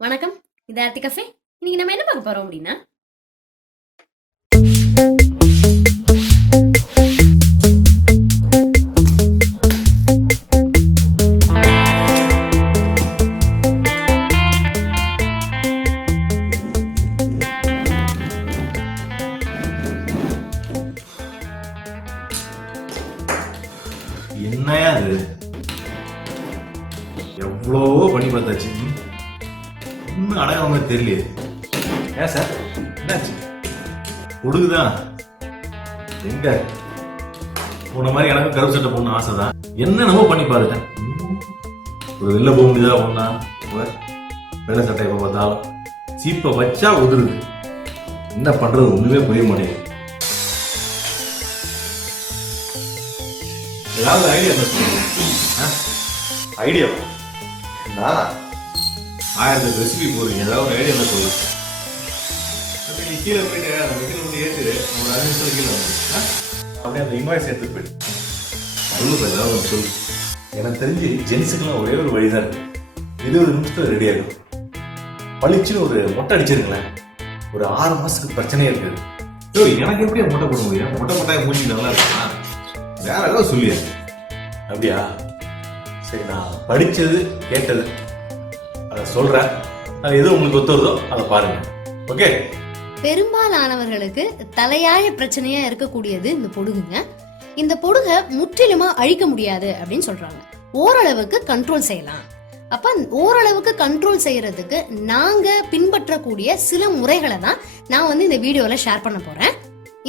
வணக்கம். இது ஆர்த்தி கஃபே. இன்னைக்கு நம்ம என்ன பார்க்க போறோம் அப்படின்னா, என்னையா அது எவ்வளவோ பண்ணி பார்த்தாச்சு, இன்னும் அடையாளமே தெரியலையே. ஏன் சார் என்னாச்சு? கொடுக்குதான் எங்க உன்ன மாதிரி எனக்கும் கருப்பு சட்டை போடணும் ஆசைதான். என்னென்னமோ பண்ணி பாருங்க. ஒரு வெளில போக முடியாதா ஒன்னா வெள்ளை சட்டை எப்ப பார்த்தாலும் சீப்பை வச்சா உதிருது. என்ன பண்றது ஒண்ணுமே புரிய மாட்டேங்குது. ஏதாவது ஐடியா ஐடியா நான் 1000 ரெசிபி போடுறீங்க, ஏதாவது ஒரு ஐடியா தான் சொல்லு. நீ கீழே போயிட்டு அந்த வெட்டில் வந்து ஏற்று ஒரு 5 நிமிஷம் கீழே வந்து அப்படியே அந்த இன்வாய்ஸ் எடுத்து போயிட்டு சொல்லு, ஏதாவது ஒன்று சொல்லு. எனக்கு தெரிஞ்சு ஜென்ஸுக்கெல்லாம் ஒரே ஒரு வழி தான் இருக்கு. 20 நிமிஷத்துல ரெடி ஆகும். பளிச்சுன்னு ஒரு மொட்டை அடிச்சிருங்களேன், ஒரு 6 மாசத்துக்கு பிரச்சனையே இருக்காது. எனக்கு எப்படி மொட்டை போட முடியும்? மொட்டையா மூஞ்சி நல்லா இருக்கா? வேற ஏதாவது சொல்லியா? அப்படியா? சரி, நான் படிச்சது கேட்டது அதை சொல்றேன். அது எது உங்களுக்கு ஒத்துறதோ அதை பாருங்க. ஓகே. பெரும்பாலானவர்களுக்கு தலையாய பிரச்சனையா இருக்கக்கூடியது இந்த பொடுகுங்க. இந்த பொடுகை முற்றிலுமா அழிக்க முடியாது அப்படின்னு சொல்றாங்க. ஓரளவுக்கு கண்ட்ரோல் செய்யலாம். அப்ப ஓரளவுக்கு கண்ட்ரோல் செய்யறதுக்கு நாங்க பின்பற்றக்கூடிய சில முறைகளை தான் நான் இந்த வீடியோல ஷேர் பண்ண போறேன்.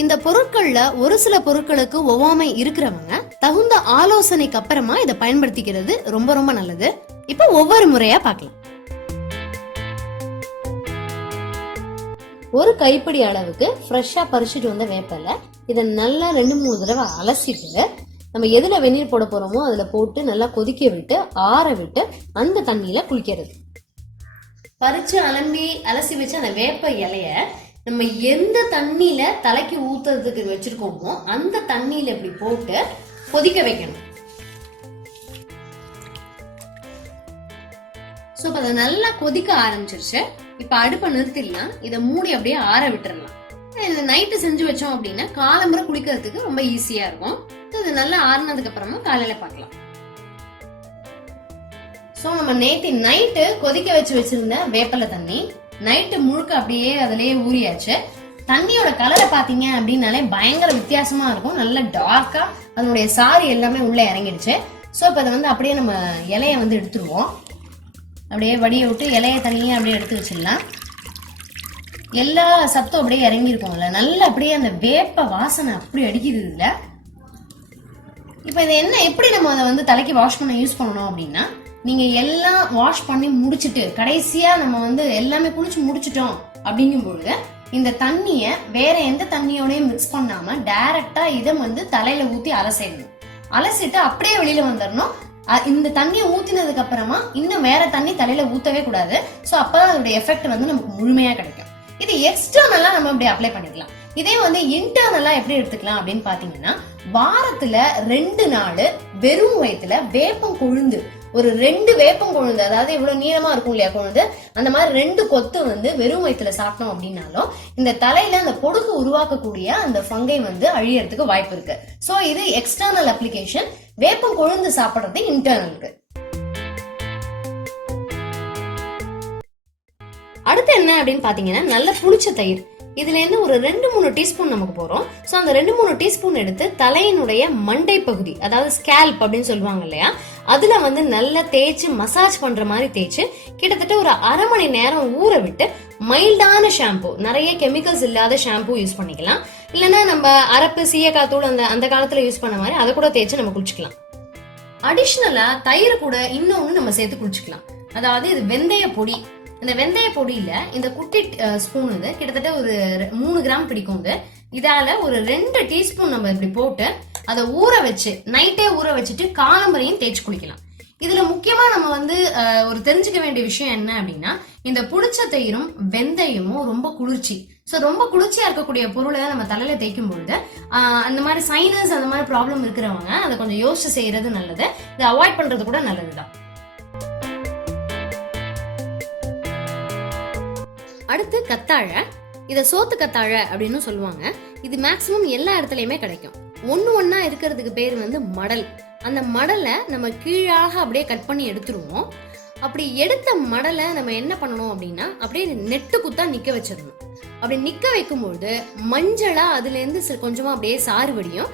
இந்த பொருட்கள்ல ஒரு சில பொருட்களுக்கு ஒவ்வாமை இருக்கிறவங்க தகுந்த ஆலோசனைக்கு அப்புறமா இதை பயன்படுத்திக்கிறது ரொம்ப ரொம்ப நல்லது. இப்ப ஒவ்வொரு முறையா பார்க்கலாம். ஒரு கைப்பிடி அளவுக்கு ஃப்ரெஷ்ஷா பறிச்சுட்டு வந்த வேப்பலை இதை நல்லா 2-3 தடவை அலசிட்டு நம்ம எதுல வெந்நீர் போட போறோமோ அதுல போட்டு நல்லா கொதிக்க விட்டு ஆற விட்டு அந்த தண்ணியில குளிக்கிறது. பறிச்சு அலசி வச்ச அந்த வேப்ப இலைய நம்ம எந்த தண்ணியில தலைக்கு ஊத்துறதுக்கு வச்சிருக்கோமோ அந்த தண்ணியில இப்படி போட்டு கொதிக்க வைக்கணும். சோ இப்ப அதை நல்லா கொதிக்க ஆரம்பிச்சிருச்சு. இப்ப அடுப்பை நிறுத்திடலாம். இதை மூடி அப்படியே ஆற விட்டுறலாம். இந்த நைட்டு செஞ்சு வச்சோம் அப்படின்னா காலம்புற குளிக்கிறதுக்கு ரொம்ப ஈஸியா இருக்கும். இது நல்லா ஆறுனதுக்கு அப்புறமா காலையில பார்க்கலாம். சோ நம்ம நேற்று நைட்டு கொதிக்க வச்சிருந்த வேப்பலை தண்ணி நைட்டு முழுக்க அப்படியே அதுலயே ஊறியாச்சு. தண்ணியோட கலரை பாத்தீங்க அப்படின்னாலே பயங்கர வித்தியாசமா இருக்கும். நல்ல டார்க்கா அதனுடைய சாறு எல்லாமே உள்ள இறங்கிடுச்சு. சோ இப்ப அதை அப்படியே நம்ம இலைய எடுத்துருவோம். அப்படியே வடிய விட்டு இலைய தனியா அப்படியே எடுத்து வச்சிடலாம். எல்லா சத்தும் அப்படியே இறங்கியிருக்கோம்ல, நல்லா அப்படியே அந்த வேப்ப வாசனை அப்படி அடிக்குது இதுல. இப்ப இது என்ன, எப்படி நம்ம அதை தலைக்கு வாஷ் பண்ண யூஸ் பண்ணணும் அப்படின்னா, நீங்க எல்லாம் வாஷ் பண்ணி முடிச்சுட்டு கடைசியா நம்ம எல்லாமே குளிச்சு முடிச்சிட்டோம் அப்படிங்கும்பொழுது இந்த தண்ணிய வேற எந்த தண்ணியோடய மிக்ஸ் பண்ணாம டைரக்டா இதை தலையில ஊத்தி அலசிடணும். அலசிட்டு அப்படியே வெளியில வந்துடணும். இந்த தண்ணியை ஊத்தினதுக்கு அப்புறமா இன்னும் வேற தண்ணி தலையில ஊத்தவே கூடாது. சோ அப்பதான் அதோட எஃபெக்ட் நமக்கு முழுமையா கிடைக்கும். இது எக்ஸ்டர்னலா நம்ம இப்படி அப்ளை பண்ணிக்கலாம். இதே இன்டர்னலா எப்படி எடுத்துக்கலாம் அப்படின்னு பாத்தீங்கன்னா, வாரத்துல 2 நாள் வெறும் வயிற்றுல வேப்பம் கொழுந்து, ஒரு 2 வேப்பம் கொழுந்து, அதாவது இவ்வளவு நீளமா இருக்கும் இல்லையா கொழுந்து, அந்த மாதிரி 2 கொத்து வெறும் வயிற்றுல சாப்பிட்டோம் அப்படின்னாலும் இந்த தலையில அந்த பொடுகு உருவாக்கக்கூடிய அந்த ஃபங்கை அழியறதுக்கு வாய்ப்பு இருக்கு. சோ இது எக்ஸ்டர்னல் அப்ளிகேஷன். வேப்பம் கொழுந்து சாப்பிடுறது இன்டர்னலுக்கு. அடுத்து என்ன அப்படின்னு பாத்தீங்கன்னா, நல்ல புளிச்ச தயிர். இதுல இருந்து ஒரு 2-3 டீஸ்பூன் நமக்கு போறோம். சோ அந்த 2-3 டீஸ்பூன் எடுத்து தலையினுடைய மண்டை பகுதி, அதாவது ஸ்கேல்ப் அப்படின்னு சொல்லுவாங்க இல்லையா, அதுல நல்லா தேய்ச்சி மசாஜ் பண்ற மாதிரி தேய்ச்சி கிட்டத்தட்ட ஒரு 1/2 மணி நேரம் ஊற விட்டு மைல்டான ஷாம்பு, நிறைய கெமிக்கல்ஸ் இல்லாத ஷாம்பு யூஸ் பண்ணிக்கலாம். இல்லைன்னா நம்ம அரப்பு சீயக்காத்தூள் அந்த காலத்துல யூஸ் பண்ண மாதிரி அதை கூட தேய்ச்சி நம்ம குளிச்சுக்கலாம். அடிஷ்னலா தயிர் கூட இன்னொன்னு நம்ம சேர்த்து குளிச்சுக்கலாம். அதாவது இது வெந்தய பொடி. இந்த வெந்தய பொடியில இந்த குட்டி ஸ்பூன் கிட்டத்தட்ட ஒரு 3 கிராம் பிடிக்கும். இதால ஒரு 2 டீஸ்பூன் நம்ம இப்படி போட்டு அதை ஊற வச்சு நைட்டே ஊற வச்சுட்டு காலம்பரையும் தேய்ச்சி குளிக்கலாம். இதுல முக்கியமா நம்ம ஒரு தெரிஞ்சுக்க வேண்டிய விஷயம் என்ன அப்படின்னா, இந்த புளிச்ச தயிரும் வெந்தயமும் ரொம்ப குளிர்ச்சி. சோ ரொம்ப குளிர்ச்சியா இருக்கக்கூடிய பொருளை நம்ம தலையில தேய்க்கும் பொழுது அந்த மாதிரி சைனஸ் அந்த மாதிரி ப்ராப்ளம் இருக்கிறவங்க அதை கொஞ்சம் யோசிச்சு செய்யறது நல்லது. இதை அவாய்ட் பண்றது கூட நல்லதுதான். அடுத்து கத்தாழை. இதை சோத்து கத்தாழை அப்படின்னு சொல்லுவாங்க. இது மேக்சிமம் எல்லா இடத்துலயுமே கிடைக்கும். ஒண்ணா இருக்கிறதுக்கு பேர் வந்து மடல். அந்த மடலை நம்ம கீழாக அப்படியே கட் பண்ணி எடுத்துருவோம். அப்படி எடுத்த மடலை நம்ம என்ன பண்ணணும் அப்படின்னா அப்படியே நெட்டு குத்தா நிக்க வச்சிடணும். அப்படி நிக்க வைக்கும்போது மஞ்சளா அதுல இருந்து கொஞ்சமா அப்படியே சாறு வடியும்.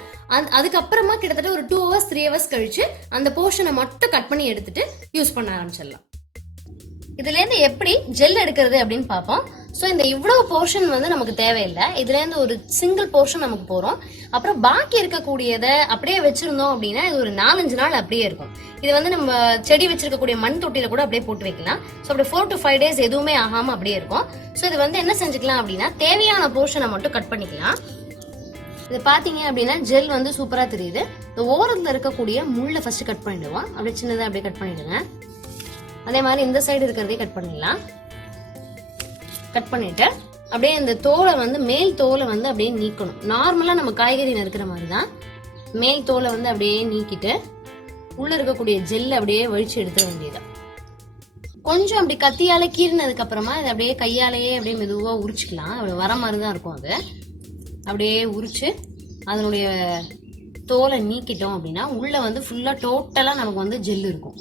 அதுக்கப்புறமா கிட்டத்தட்ட ஒரு 2 hours 3 hours கழிச்சு அந்த போர்ஷனை மட்டும் கட் பண்ணி எடுத்துட்டு யூஸ் பண்ண ஆரம்பிச்சிடலாம். இதுல இருந்து எப்படி ஜெல் எடுக்கிறது அப்படின்னு பார்ப்போம். ஸோ இந்த இவ்வளவு போர்ஷன் வந்து நமக்கு தேவையில்லை. இதுல இருந்து ஒரு சிங்கிள் போர்ஷன் நமக்கு போறோம். அப்புறம் பாக்கி இருக்கக்கூடியதை அப்படியே வச்சிருந்தோம் அப்படின்னா இது ஒரு 4-5 நாள் அப்படியே இருக்கும். இது வந்து நம்ம செடி வச்சிருக்கக்கூடிய மண் தொட்டியில கூட அப்படியே போட்டு வைக்கலாம். ஸோ அப்படி 4 to 5 days எதுவுமே ஆகாம அப்படியே இருக்கும். ஸோ இது வந்து என்ன செஞ்சுக்கலாம் அப்படின்னா தேவையான போர்ஷனை மட்டும் கட் பண்ணிக்கலாம். இது பாத்தீங்க அப்படின்னா ஜெல் வந்து சூப்பரா தெரியுது. இந்த ஓரத்துல இருக்கக்கூடிய முள்ளை ஃபர்ஸ்ட் கட் பண்ணிடுவோம். அப்படியே சின்னதா அப்படியே கட் பண்ணிடுங்க. அதே மாதிரி இந்த சைடு இருக்கிறதே கட் பண்ணிடலாம். கட் பண்ணிட்டு அப்படியே இந்த தோலை வந்து மேல் தோலை வந்து அப்படியே நீக்கணும். நார்மலா நம்ம காய்கறி நறுக்கிற மாதிரி தான் மேல் தோலை வந்து அப்படியே நீக்கிட்டு உள்ள இருக்கக்கூடிய ஜெல் அப்படியே வழிச்சு எடுத்துட வேண்டியதான். கொஞ்சம் அப்படி கத்தியால கீறினதுக்கு அப்புறமா இதை அப்படியே கையாலேயே அப்படியே மெதுவா உரிச்சுக்கலாம். அப்படி வர மாதிரி தான் இருக்கும். அது அப்படியே உரிச்சு அதனுடைய தோலை நீக்கிட்டோம் அப்படின்னா உள்ள வந்து ஃபுல்லா டோட்டலா நமக்கு வந்து ஜெல் இருக்கும்.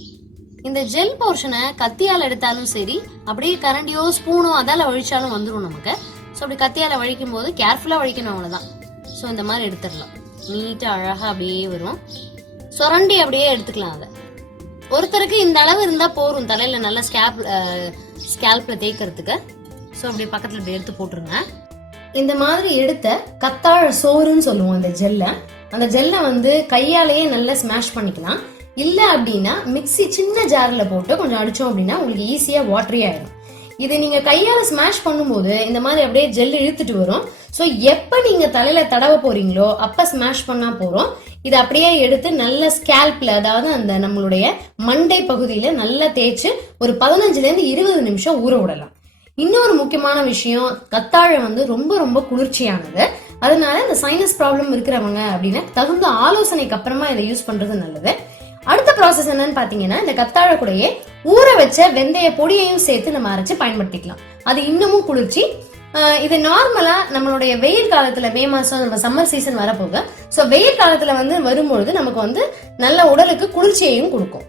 இந்த ஜெல் போர்ஷனை கத்தியால் எடுத்தாலும் சரி, அப்படியே கரண்டியோ ஸ்பூனோ அதால வழிச்சாலும் வந்துடும் நமக்கு. ஸோ அப்படி கத்தியால வழிக்கும் போது கேர்ஃபுல்லா வழிக்கணும், அவ்வளவுதான். ஸோ இந்த மாதிரி எடுத்துடலாம். நீட்டா அழகா அப்படியே வரும். சொரண்டி அப்படியே எடுத்துக்கலாம். அதை ஒருத்தருக்கு இந்த அளவு இருந்தா போரும் தலையில நல்லா ஸ்கேல்ப்ல தேய்க்கிறதுக்கு. ஸோ அப்படியே பக்கத்துல இப்படி எடுத்து போட்டுருங்க. இந்த மாதிரி எடுத்த கத்தாழை சோறுன்னு சொல்லுவோம் இந்த ஜெல்லை. அந்த ஜெல்லை வந்து கையாலேயே நல்லா ஸ்மாஷ் பண்ணிக்கலாம். இல்ல அப்படின்னா மிக்ஸி சின்ன ஜார்ல போட்டு கொஞ்சம் அடிச்சோம் அப்படின்னா உங்களுக்கு ஈஸியா வாட்டரி ஆயிடும். இது நீங்க கையால ஸ்மாஷ் பண்ணும்போது இந்த மாதிரி அப்படியே ஜெல் இழுத்துட்டு வரும். ஸோ எப்ப நீங்க தலையில தடவ போறீங்களோ அப்ப ஸ்மாஷ் பண்ணா போறோம். இதை அப்படியே எடுத்து நல்ல ஸ்கேல்ப்ல, அதாவது அந்த நம்மளுடைய மண்டை பகுதியில நல்லா தேய்ச்சு ஒரு 15 to 20 நிமிஷம் ஊற விடலாம். இன்னொரு முக்கியமான விஷயம், கத்தாழை வந்து ரொம்ப ரொம்ப குளிர்ச்சியானது. அதனால இந்த சைனஸ் ப்ராப்ளம் இருக்கிறவங்க அப்படின்னா தகுந்த ஆலோசனைக்கு அப்புறமா இதை யூஸ் பண்றது நல்லது. அடுத்த ப்ராசஸ் என்னன்னு பாத்தீங்கன்னா இந்த கத்தாழை கூடயே ஊற வச்ச வெந்தய பொடியையும் சேர்த்து நம்ம அரைச்சு பயன்படுத்திக்கலாம். அது இன்னமும் குளிர்ச்சி. இது நார்மலா நம்மளுடைய வெயில் காலத்துல மே மாசம் நம்ம சம்மர் சீசன் வரப்போக, சோ வெயில் காலத்துல வந்து வரும்பொழுது நமக்கு வந்து நல்ல உடலுக்கு குளிர்ச்சியையும் கொடுக்கும்.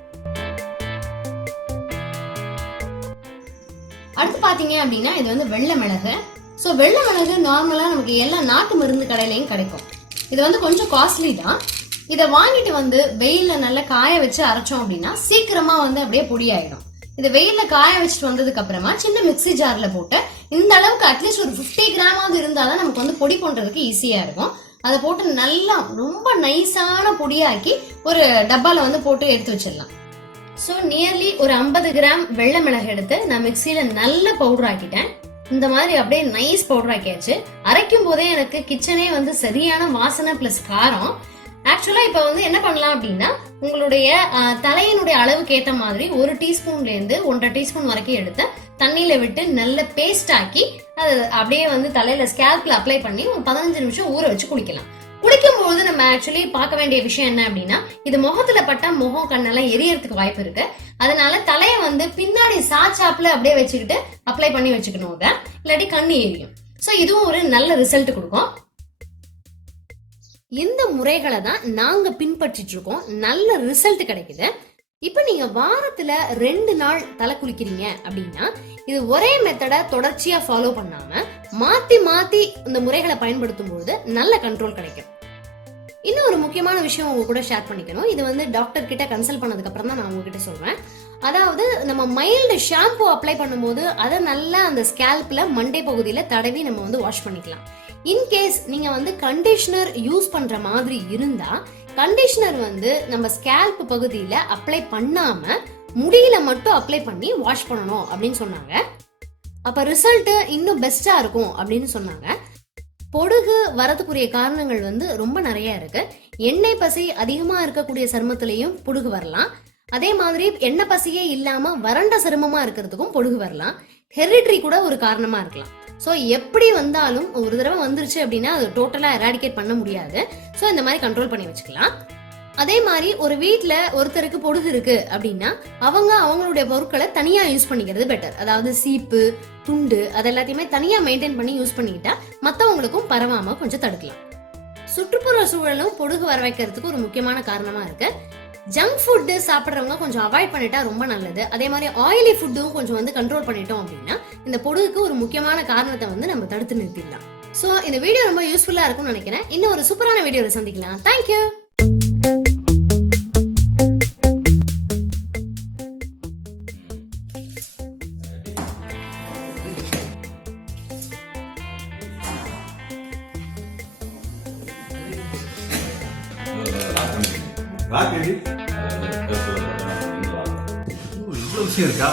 அடுத்து பாத்தீங்க அப்படின்னா இது வந்து வெள்ளை மிளகு. சோ வெள்ளை மிளகு நார்மலா நமக்கு எல்லா நாட்டு மருந்து கடையிலையும் கிடைக்கும். இது வந்து கொஞ்சம் காஸ்ட்லி தான். இதை வாங்கிட்டு வந்து வெயில்ல நல்லா காய வச்சு அரைச்சோம் அப்படின்னா சீக்கிரமா வந்து அப்படியே பொடி ஆயிடும். இதை வெயில்ல காய வச்சுட்டு வந்ததுக்கு அப்புறமா சின்ன மிக்ஸி ஜார்ல போட்டு இந்த அளவுக்கு அட்லீஸ்ட் ஒரு 50 கிராமாவது இருந்தாதான் நமக்கு வந்து பொடி பண்றதுக்கு ஈஸியா இருக்கும். அதை போட்டு நல்லா ரொம்ப நைஸான பொடியாக்கி ஒரு டப்பால வந்து போட்டு எடுத்து வச்சிடலாம். ஸோ நியர்லி ஒரு 50 கிராம் வெள்ளை மிளகு எடுத்து நான் மிக்சியில நல்ல பவுடர் ஆக்கிட்டேன். இந்த மாதிரி அப்படியே நைஸ் பவுடர் ஆக்கியாச்சு. அரைக்கும் போதே எனக்கு கிச்சனே வந்து சரியான வாசனை பிளஸ் காரம். ஆக்சுவலா இப்ப வந்து என்ன பண்ணலாம் அப்படின்னா உங்களுடைய தலையினுடைய அளவுக்கு ஏற்ற மாதிரி 1 டீஸ்பூன்ல இருந்து 1.5 டீஸ்பூன் வரைக்கும் எடுத்து தண்ணியில விட்டு நல்ல பேஸ்ட் ஆக்கி அது அப்படியே வந்து தலையில ஸ்கேல்ப்ல அப்ளை பண்ணி ஒரு 15 நிமிஷம் ஊற வச்சு குளிக்கலாம். குளிக்கும் போது நம்ம ஆக்சுவலி பார்க்க வேண்டிய விஷயம் என்ன அப்படின்னா இது முகத்துல பட்டா முகம் கண்ணெல்லாம் எரியறதுக்கு வாய்ப்பு இருக்கு. அதனால தலையை வந்து பின்னாடி சாச்சாப்ல அப்படியே வச்சுக்கிட்டு அப்ளை பண்ணி வச்சுக்கணும். இல்லாட்டி கண்ணு எரியும். ஸோ இதுவும் ஒரு நல்ல ரிசல்ட் கொடுக்கும். இந்த முறைகளை தான் நாங்க பின்பற்றிட்டு இருக்கோம். நல்ல ரிசல்ட் கிடைக்குது. இப்ப நீங்க வாரத்துல 2 நாள் தலை குளிக்கிறீங்க அப்படின்னா இது ஒரே மெத்தட தொடர்ச்சியா ஃபாலோ பண்ணாம மாத்தி மாத்தி இந்த முறைகளை பயன்படுத்தும் போது நல்ல கண்ட்ரோல் கிடைக்கும். இன்னும் ஒரு முக்கியமான விஷயம் உங்க கூட ஷேர் பண்ணிக்கணும். இது வந்து டாக்டர் கிட்ட கன்சல்ட் பண்ணதுக்கு அப்புறம் தான் நான் உங்ககிட்ட சொல்றேன். அதாவது நம்ம மைல்டு ஷாம்பு அப்ளை பண்ணும்போது அதை நல்லா அந்த ஸ்கேல்ப்ல மண்டை பகுதியில தடவி நம்ம வந்து வாஷ் பண்ணிக்கலாம். இன்கேஸ் நீங்க வந்து கண்டிஷனர் யூஸ் பண்ற மாதிரி இருந்தா கண்டிஷனர் வந்து நம்ம ஸ்கேல்ப் பகுதியில அப்ளை பண்ணாம முடியில மட்டும் அப்ளை பண்ணி வாஷ் பண்ணணும் அப்படின்னு சொன்னாங்க. அப்ப ரிசல்ட் இன்னும் பெஸ்டா இருக்கும் அப்படின்னு சொன்னாங்க. பொடுகு வரதுக்குரிய காரணங்கள் வந்து ரொம்ப நிறைய இருக்கு. எண்ணெய் பசை அதிகமா இருக்கக்கூடிய சருமத்திலையும் பொடுகு வரலாம். அதே மாதிரி எண்ணெய் பசையே இல்லாம வறண்ட சருமமா இருக்கிறதுக்கும் பொடுகு வரலாம். ஹெரிட்ரி கூட ஒரு காரணமா இருக்கலாம். ஸோ எப்படி வந்தாலும் ஒரு தடவை வந்துருச்சு அப்படின்னா அது டோட்டலா எராடிகேட் பண்ண முடியாது. ஸோ இந்த மாதிரி கண்ட்ரோல் பண்ணி வச்சுக்கலாம். அதே மாதிரி ஒரு வீட்ல ஒருத்தருக்கு பொடுகு இருக்கு அப்படின்னா அவங்க அவங்களுடைய பொருட்களை தனியா யூஸ் பண்ணிக்கிறது பெட்டர். அதாவது சீப்பு, துண்டு அது எல்லாத்தையுமே தனியா மெயின்டைன் பண்ணி யூஸ் பண்ணிக்கிட்டா மத்தவங்களுக்கும் பரவாம கொஞ்சம் தடுக்கலாம். சுற்றுப்புற சூழலும் பொடுகு வர வைக்கிறதுக்கு ஒரு முக்கியமான காரணமா இருக்கு. ஜங்க் ஃபுட் சாப்பிட்றவங்க கொஞ்சம் அவாய்ட் பண்ணிட்டா ரொம்ப நல்லது. அதே மாதிரி ஆயிலி ஃபுட்டும் கொஞ்சம் கண்ட்ரோல் பண்ணிட்டோம் அப்படின்னா இந்த பொடுகுக்கு ஒரு முக்கியமான காரணத்தை நம்ம தடுத்து நிறுத்திடலாம். சோ இந்த வீடியோ ரொம்ப யூஸ்ஃபுல்லா இருக்கும்னு நினைக்கிறேன். இன்னும் ஒரு சூப்பரான வீடியோல சந்திக்கலாம். தேங்க்யூ. இவ்வளவு விஷயம் இருக்கா?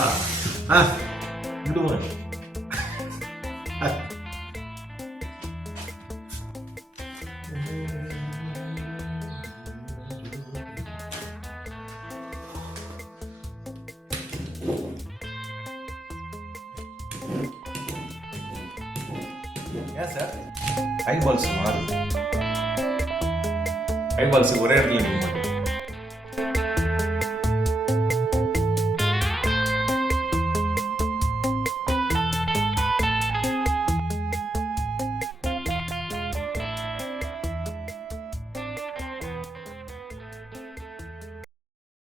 ஏன் சார் ஐபால்ஸ் மாறுது? ஐபால்ஸுக்கு ஒரே இடத்துல நிற்க